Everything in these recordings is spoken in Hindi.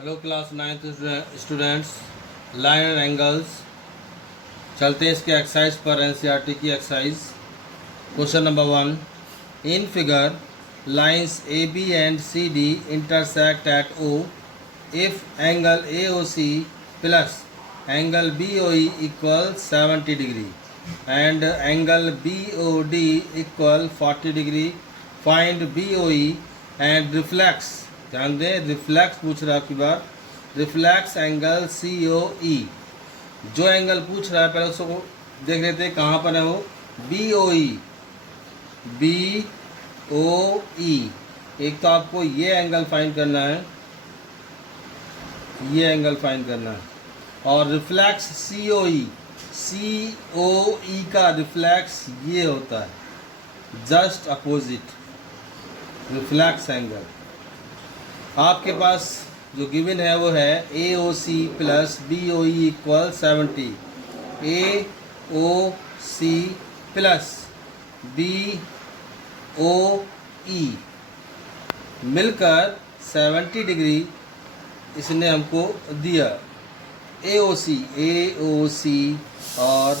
Hello class ninth students, line and angles. चलते हैं इसके एक्सरसाइज पर। एनसीईआरटी की exercise. Question number 1, in figure lines A B and C D intersect at O if angle A O C plus angle B O E equal 70 degree and angle B O D equal 40 degree, find B O E and reflex. ध्यान दें, रिफ्लेक्स पूछ रहा है आपकी बार। रिफ्लेक्स एंगल सी ओ ई। जो एंगल पूछ रहा है पहले उसको देख लेते हैं कहाँ पर है वो। बी ओ ई, बी ओ ई। एक तो आपको ये एंगल फाइंड करना है, ये एंगल फाइंड करना है। और रिफ्लेक्स सी ओ ई, सी ओ ई का रिफ्लेक्स ये होता है, जस्ट अपोजिट रिफ्लेक्स एंगल। आपके पास जो गिवन है वो है A O C plus B O E equal 70। A O C plus B O E मिलकर 70 डिग्री इसने हमको दिया। ए ओ सी और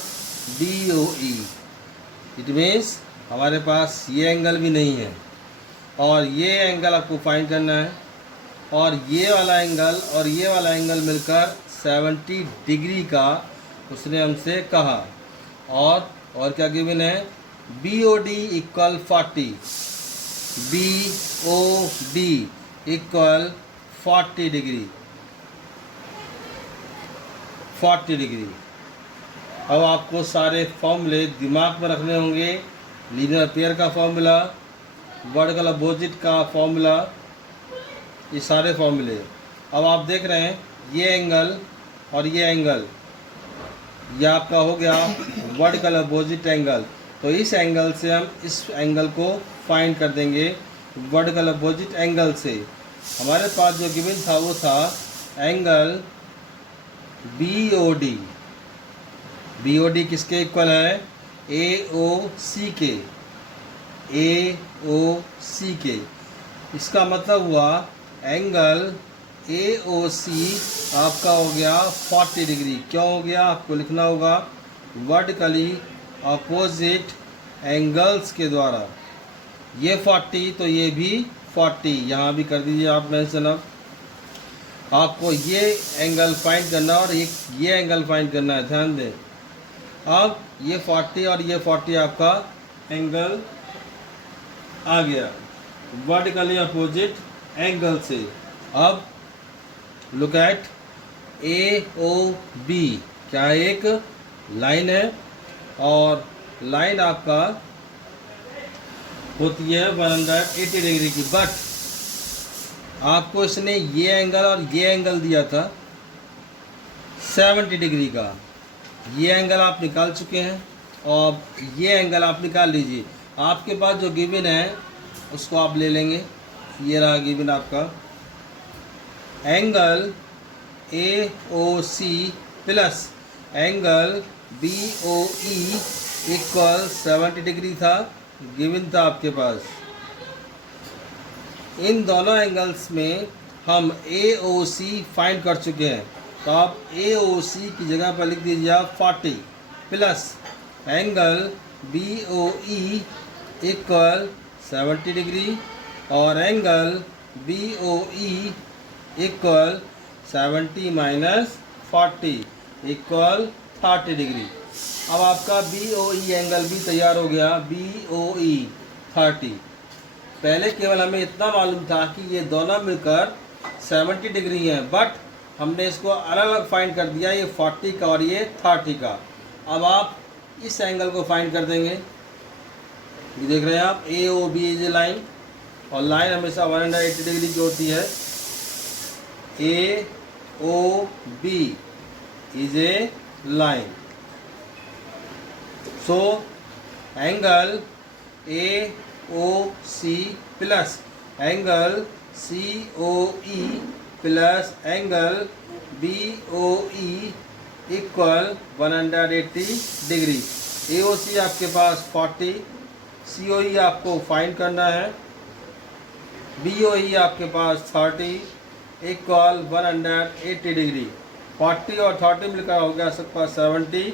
B O E, it means हमारे पास ये एंगल भी नहीं है और ये एंगल आपको फाइंड करना है। और ये वाला एंगल और ये वाला एंगल मिलकर 70 डिग्री का उसने हमसे कहा। और क्या गिवन है, B O D equal 40, B O D equal 40 degree, 40 degree. अब आपको सारे फॉर्मूले दिमाग में रखने होंगे। लीनियर पेयर का फॉर्मूला, वर्टिकल अपोजिट का फॉर्मूला, ये सारे फॉर्मूले। अब आप देख रहे हैं ये एंगल और ये एंगल, ये आपका हो गया वर्टिकल अपोजिट एंगल। तो इस एंगल से हम इस एंगल को फाइंड कर देंगे वर्टिकल अपोजिट एंगल से। हमारे पास जो गिवन था वो था angle B O D. B O D किसके इक्वल है, ए ओ सी के, ए ओ सी के। इसका मतलब हुआ एंगल ए ओ सी आपका हो गया 40 डिग्री। क्यों हो गया, आपको लिखना होगा वर्टिकली अपोजिट एंगल्स के द्वारा। ये 40 तो ये भी 40, यहाँ भी कर दीजिए आप मेंशन। अब आपको ये एंगल फाइंड करना और ये एंगल फाइंड करना है, ध्यान दें। अब ये 40 और ये 40 आपका एंगल आ गया वर्टिकली अपोजिट एंगल से। अब look at A O B, क्या एक लाइन है और लाइन आपका होती है 180 डिग्री की। बट आपको इसने ये एंगल और ये एंगल दिया था 70 डिग्री का। ये एंगल आप निकाल चुके हैं और ये एंगल आप निकाल लीजिए। आपके पास जो गिवन है उसको आप ले लेंगे। ये रहा गिवन आपका angle A O C plus angle B O E equal 70 degree था, गिवन था आपके पास। इन दोनों एंगल्स में हम ए ओ सी फाइंड कर चुके हैं। तो आप ए ओ सी की जगह पर लिख दीजिए आप 40 plus angle B O E equal 70 degree और angle B O E equal 70 minus 40 equal 30 degree. अब आपका बी ओ ई एंगल भी तैयार हो गया, बी ओ ई 30। पहले केवल हमें इतना मालूम था कि ये दोनों मिलकर 70 डिग्री हैं, बट हमने इसको अलग अलग फाइंड कर दिया, ये 40 का और ये 30 का। अब आप इस एंगल को फाइंड कर देंगे। ये देख रहे हैं आप, A O B is a line और लाइन हमेशा 180 डिग्री की होती है। A O B is a line. So angle A O C plus angle C O E plus angle B O E equal 180 degree. A O C आपके पास 40, सी ओ ई आपको फाइंड करना है, बी ओ ई आपके पास 30 इक्वल 180 डिग्री। 40 और 30 मिलकर हो गया सबके पास 70।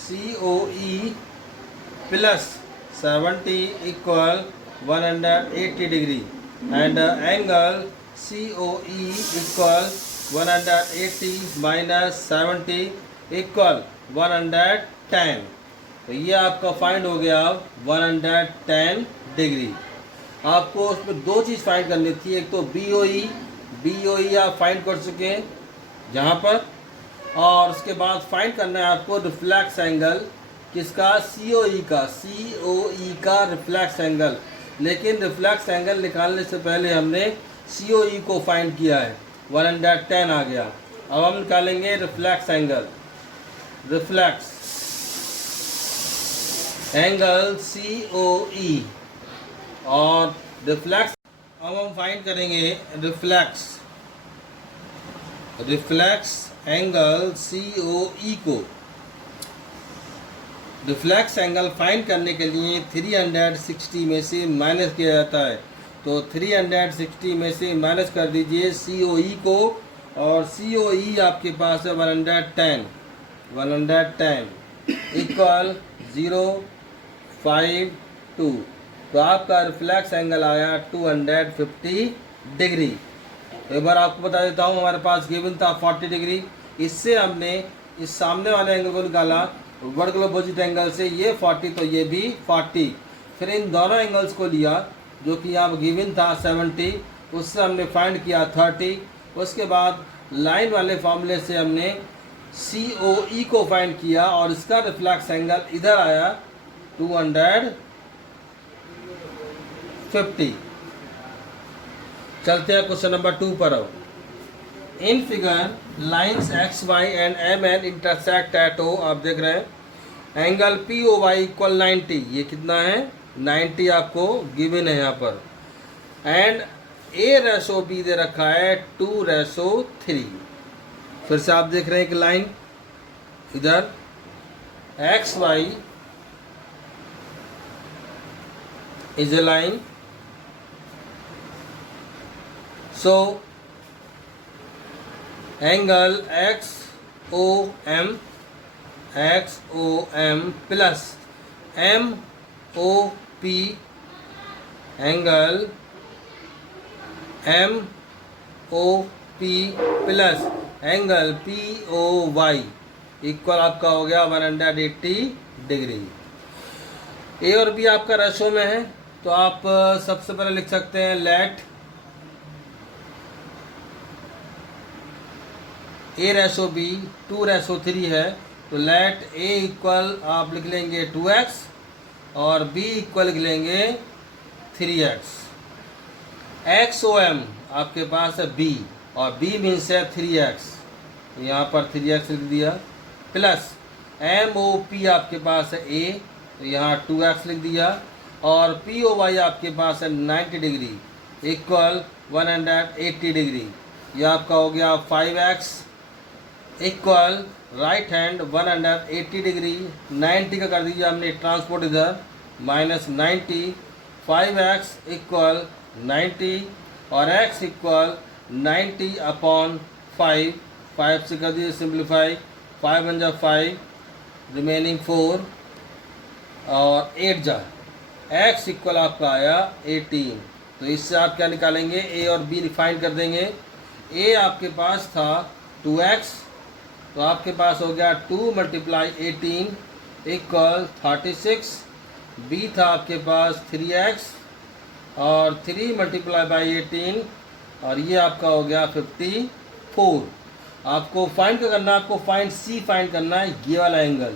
COE plus 70 equal 180 degree and angle COE equal 180 minus 70 equal 110। तो ये आपका फाइंड हो गया 110 डिग्री। आपको उसमें दो चीज़ फाइंड करनी थी, एक तो BOE आप फाइंड कर चुके हैं जहाँ पर, और उसके बाद फाइंड करना है आपको रिफ्लेक्स एंगल किसका, COE का रिफ्लेक्स एंगल। लेकिन रिफ्लेक्स एंगल निकालने से पहले हमने COE को फाइंड किया है, 110 आ गया। अब हम निकालेंगे reflex angle, reflex angle COE और रिफ्लेक्स। अब हम फाइंड करेंगे रिफ्लेक्स एंगल COE को। रिफ्लेक्स एंगल फाइंड करने के लिए 360 में से माइनस किया जाता है, तो 360 में से माइनस कर दीजिए COE को, और COE आपके पास है 110 इक्वल 052। तो आपका रिफ्लेक्स एंगल आया 250 डिग्री। एक बार आपको बता देता हूँ, हमारे पास गिवन था 40 डिग्री, इससे हमने इस सामने वाले एंगल को निकाला वर्टिकल अपोजिट एंगल से, ये 40 तो ये भी 40। फिर इन दोनों एंगल्स को लिया जो कि यहाँ गिवन था 70, उससे हमने फाइंड किया 30। उसके बाद लाइन वाले फॉर्मूले से हमने COE को फाइंड किया और इसका रिफ्लेक्स एंगल इधर आया 250। चलते हैं क्वेश्चन नंबर 2 पर। अब इन figure lines XY and MN intersect at O, आप देख रहे हैं एंगल POY इक्वल 90। ये कितना है, 90 आपको गिवन है यहाँ पर। एंड A/B दे रखा है 2/3। फिर से आप देख रहे हैं कि लाइन इधर XY is a line, so angle XOM plus MOP angle MOP plus angle POY equal आपका हो गया 180 डिग्री। A और B आपका रेशो में है, तो आप सबसे पहले लिख सकते हैं लेट A/B 2/3 है, तो लेट A इक्वल आप लिख लेंगे 2x और B इक्वल लिख लेंगे 3x। XOM आपके पास है B और B मीन्स है 3x, यहाँ पर 3x लिख दिया, प्लस MOP आपके पास है A, तो यहाँ 2x लिख दिया, और POY आपके पास है 90 डिग्री इक्वल 180 डिग्री। ये आपका हो गया 5x equal right hand 180 degree, 90 का कर दीजिए हमने ट्रांसपोर्ट इधर, माइनस 90, 5x इक्वल 90 और x इक्वल 90 अपॉन 5, 5 से कर दीजिए सिंप्लीफाई, 5 1 जा 5, रिमेनिंग 4 और 8 जा, x इक्वल आपका आया 18। तो इससे आप क्या निकालेंगे, A और B फाइंड कर देंगे। A आपके पास था 2x, तो आपके पास हो गया 2 × 18 इक्वल 36। B था आपके पास 3x और 3 × 18 और ये आपका हो गया 54। आपको फाइंड क्या करना है, आपको फाइंड C फाइंड करना है, ये वाला एंगल।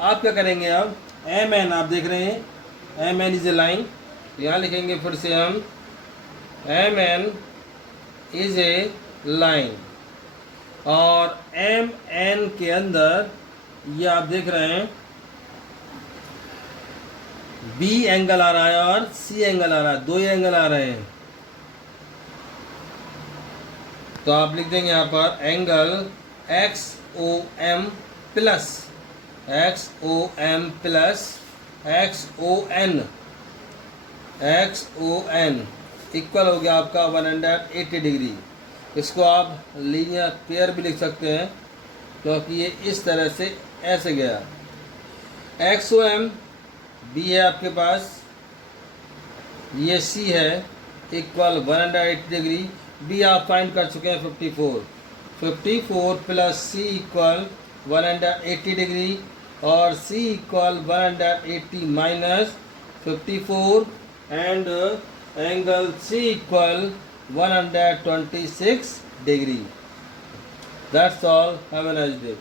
आप क्या करेंगे, अब MN आप देख रहे हैं MN इज ए लाइन, यहाँ लिखेंगे फिर से हम MN इज ए लाइन, और MN के अंदर ये आप देख रहे हैं B एंगल आ रहा है और C एंगल आ रहा है, दो ही एंगल आ रहे हैं। तो आप लिख देंगे यहाँ पर angle XOM plus XON equal हो गया आपका 180 डिग्री। इसको आप लीनियर पेयर भी लिख सकते हैं, क्योंकि ये इस तरह से ऐसे गया। एक्स ओ एम बी है आपके पास, ये सी है, इक्वल 180 डिग्री। बी आप फाइंड कर चुके हैं 54 प्लस सी इक्वल 180 डिग्री, और C equal 180 minus 54, and angle C equal 126 degree. That's all, have a nice day.